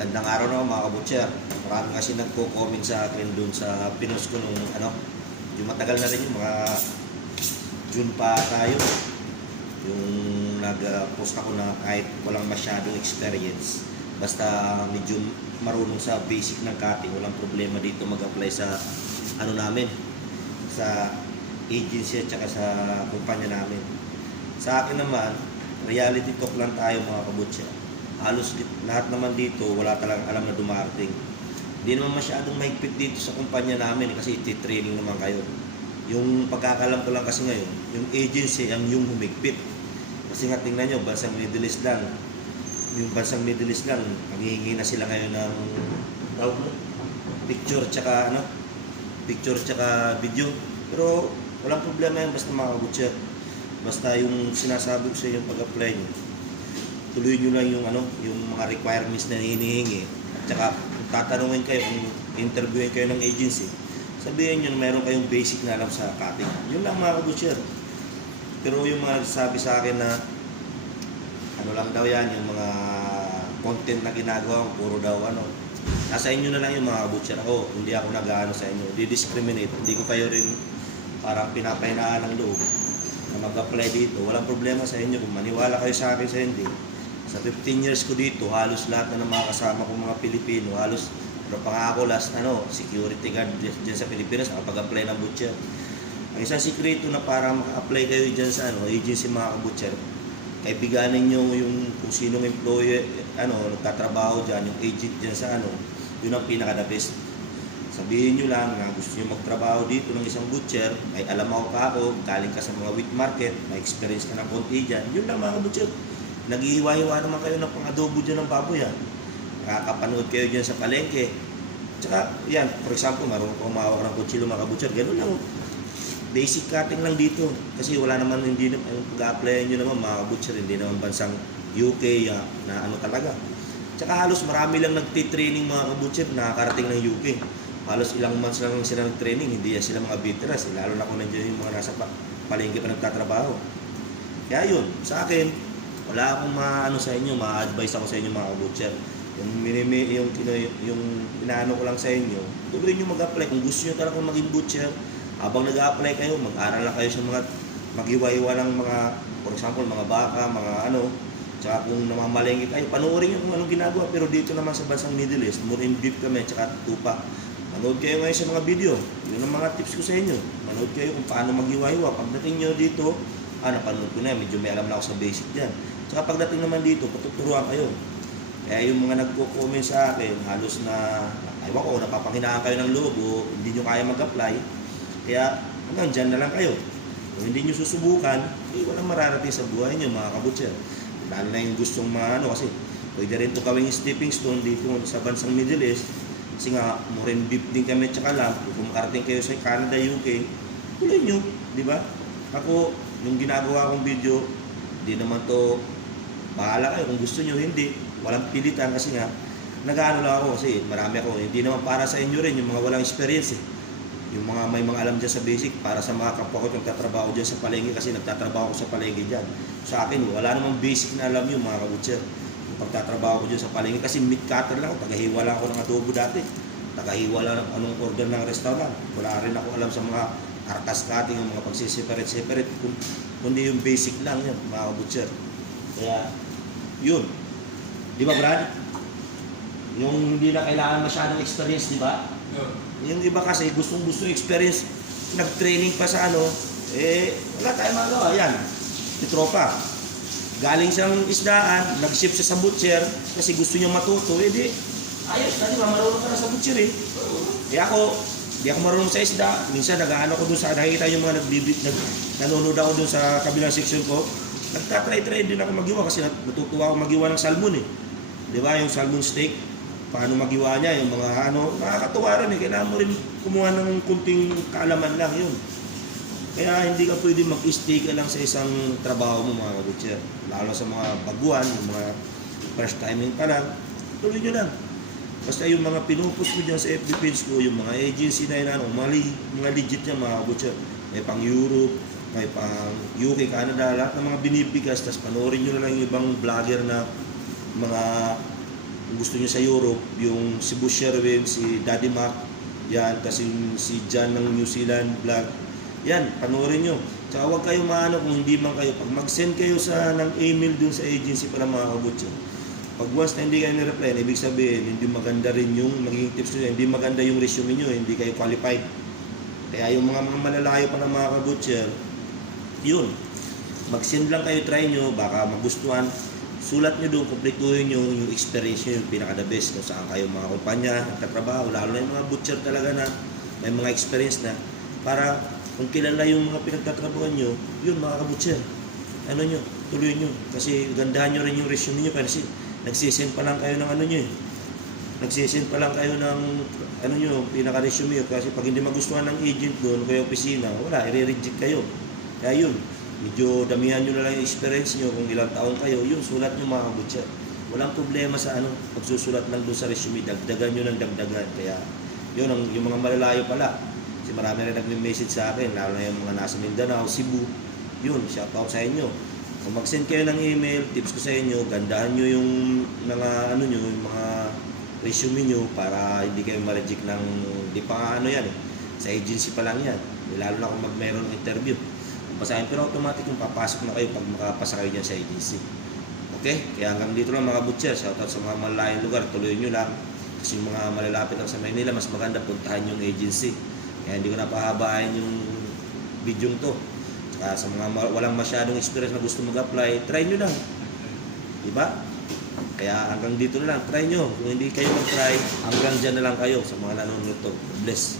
Gandang araw na mga kabutcher. Marami kasi nagko-comment sa akin dun sa pinost ko nung ano, yung matagal na rin yung mga June pa tayo. Yung nag-post ako na kahit walang masyadong experience, basta medyo marunong sa basic ng cutting, walang problema dito mag-apply sa ano namin, sa agency at saka sa kumpanya namin. Sa akin naman, reality talk lang tayo mga kabutcher halos lahat naman dito wala talagang alam na dumarating. Hindi naman masyadong mahigpit dito sa kumpanya namin kasi iti-training naman kayo. Yung pagkakalam ko lang kasi ngayon, yung agency ang yung humigpit. Kasi nga tingnan nyo, bansang Middle East lang. Yung bansang Middle East lang, maghihingi na sila ngayon ng tawag mo, picture tsaka ano, picture tsaka video. Pero walang problema yan basta mga butcher. Basta yung sinasabi ko sa inyo pag-apply nyo, tuloy nyo lang yung ano, yung mga requirements na hinihingi. At saka kung tatanungin kayo, kung interviewin kayo ng agency, sabihin nyo na meron kayong basic na alam sa cutting. Yun lang mga kabutcher. Pero yung mga nagsasabi sa akin na ano lang daw yan, yung mga content na ginagawa puro daw ano. Nasa inyo na lang yung mga kabutcher. Ako, hindi ako nag-ano sa inyo. Di-discriminate. Hindi ko kayo rin parang pinapahinaan ng loob na mag-apply dito. Walang problema sa inyo kung maniwala kayo sa akin sa hindi. Sa 15 years ko dito, halos lahat na ng mga kasama kong mga Pilipino, halos pero pangako last ano, security guard dyan sa Pilipinas, nakapag-apply ng butcher. Ang isang sikreto na para maka-apply kayo dyan sa ano, agency mga butcher, kaibiganin nyo yung kung sinong employee, ano, nagtatrabaho dyan, yung agent dyan sa ano, yun ang pinaka-the best. Sabihin nyo lang na gusto nyo magtrabaho dito ng isang butcher, may alam ako ka ako, galing ka sa mga wheat market, may experience ka ng konti dyan, yun lang mga butcher. Naghihiwa-hiwa naman kayo ng pang-adobo dyan ng baboy yan. Nakakapanood kayo dyan sa palengke. Tsaka, yan, for example, marunong ka umawak ng kutsilo mga kabutcher, ganun lang. Basic cutting lang dito. Kasi wala naman, hindi na, pag-applyan nyo naman mga kabutcher, hindi naman bansang UK ah, na ano talaga. Tsaka halos marami lang nagtitraining mga kabutcher, nakakarating ng UK. Halos ilang months lang sila nag-training, hindi yan sila mga veterans. Lalo na kung nandiyan yung mga nasa pa, palengke pa nagtatrabaho. Kaya yun, sa akin, wala akong maano sa inyo, ma-advise ako sa inyo mga kabutcher. Yung minimi, yung, kino- yung inaano ko lang sa inyo, tuloy nyo mag-apply. Kung gusto nyo talaga maging butcher, habang nag-apply kayo, mag-aral lang kayo sa mga mag-iwa-iwa ng mga, for example, mga baka, mga ano, tsaka kung namamalengke kayo, panoorin nyo kung anong ginagawa. Pero dito naman sa bansang Middle East, more in deep kami, tsaka tupa. Manood kayo ngayon sa mga video. Yun ang mga tips ko sa inyo. Manood kayo kung paano mag-iwa-iwa. Pagdating nyo dito, ah, napanood ko na, medyo may alam na ako sa basic dyan. Tsaka pagdating naman dito, patuturuan kayo. Kaya yung mga nagko-comment sa akin, halos na, aywan ko, napapanghinaan kayo ng loob hindi nyo kaya mag-apply. Kaya hanggang dyan na lang kayo. Kung hindi nyo susubukan, eh, walang mararating sa buhay nyo mga kabutser. Lalo na yung gustong mga ano kasi pwede rin ito gawing stepping stone dito sa bansang Middle East. Kasi nga, more deep din kami tsaka lang. Kung makarating kayo sa Canada, UK, tuloy nyo, di ba? Ako, yung ginagawa kong video, hindi naman to bahala kayo kung gusto nyo, hindi. Walang pilitan kasi nga, nag-ano lang ako kasi marami ako. Hindi naman para sa inyo rin, yung mga walang experience eh. Yung mga may mga alam dyan sa basic, para sa mga kapwa ko yung nagtatrabaho dyan sa palengke kasi nagtatrabaho ko sa palengke dyan. Sa akin, wala namang basic na alam yung mga kabutser. Yung pagtatrabaho ko dyan sa palengke kasi meat cutter lang ako, tagahiwa lang ako ng adobo dati. Tagahiwa lang ng anong order ng restaurant. Wala rin ako alam sa mga karkas cutting, yung mga pagsiseparate-separate, kun- kundi yung basic lang yan, mga kabutser. Kaya, yun. Di ba, Brad? Yung hindi na kailangan masyadong experience, di ba? Yung iba kasi gustong gusto experience, nag-training pa sa ano, eh, wala tayong magawa. Yan, si tropa. Galing siyang isdaan, nag-ship siya sa butcher, kasi gusto niya matuto, eh di, ayos na, di ba? Marunong ka na sa butcher eh. Eh ako, di ako marunong sa isda. Minsan nag-ano ko dun sa, nakikita yung mga nagbibit, nag, nanonood ako dun sa kabilang section ko. Nagtatry-try din ako magiwa kasi nat- natutuwa ako magiwa ng salmon eh. Di ba? Yung salmon steak, paano magiwa niya, yung mga ano, nakakatuwa rin eh. Kailangan mo rin kumuha ng kunting kaalaman lang yun. Kaya hindi ka pwede mag-stay ka lang sa isang trabaho mo mga kabutcher. Lalo sa mga baguan, yung mga first timing pa lang, tuloy nyo lang. Basta yung mga pinupost ko dyan sa FB page ko, yung mga agency na yun, ano, mga, mga legit yan mga kabutcher. May pang Europe, may pang UK, Canada, lahat ng mga binibigas. Tapos panoorin nyo na lang yung ibang vlogger na mga gusto nyo sa Europe, yung si Bush Sherwin, si Daddy Mac, yan, kasi si John ng New Zealand vlog, yan, panoorin nyo. Tsaka huwag kayo maano kung hindi man kayo. Pag mag-send kayo sa, ng email dun sa agency para mga kabutso, pag once na hindi kayo ni-reply, ibig sabihin, hindi maganda rin yung magiging tips nyo, hindi maganda yung resume nyo, hindi kayo qualified. Kaya yung mga, mga malalayo pa ng mga kabutcher, yun, mag-send lang kayo, try nyo, baka magustuhan. Sulat nyo doon, kumpletuhin nyo yung experience nyo, yung pinaka-the best, kung saan kayo mga kumpanya, nagtatrabaho, lalo na yung mga butcher talaga na may mga experience na, para kung kilala yung mga pinagtatrabaho nyo, yun mga kabutcher, ano nyo, tuloy nyo. Kasi gandahan nyo rin yung resume nyo, kasi nagsisend pa lang kayo ng ano nyo eh. Nagsisend pa lang kayo ng ano nyo, pinaka-resume nyo. Kasi pag hindi magustuhan ng agent doon, kaya opisina, wala, i-reject kayo. Kaya yun, medyo damihan nyo na lang yung experience nyo kung ilang taon kayo, yun, sulat nyo mga kabutsa. Walang problema sa ano, pagsusulat lang doon sa resume, dagdagan nyo ng dagdagan. Kaya yun, ang, yung mga malalayo pala. Kasi marami rin nagme-message sa akin, lalo na yung mga nasa Mindanao, Cebu. Yun, shout out sa inyo. Kung mag-send kayo ng email, tips ko sa inyo, gandahan nyo yung mga ano nyo, yung mga resume nyo para hindi kayo ma-reject ng, di pa ano yan eh. Sa agency pa lang yan. Lalo na kung mag mayroon ng interview. Basahin, pero automatic kung papasok na kayo pag makapasa kayo dyan sa agency. Okay? Kaya hanggang dito lang mga butcher. Shoutout sa mga malayong lugar. Tuloy nyo lang. Kasi yung mga malalapit lang sa Maynila, mas maganda puntahan yung agency. Kaya hindi ko na pahabain yung video to. Tsaka sa mga walang masyadong experience na gusto mag-apply, try nyo lang. Diba? Kaya hanggang dito na lang, try nyo. Kung hindi kayo mag-try, hanggang dyan na lang kayo sa mga nanonood to. Bless.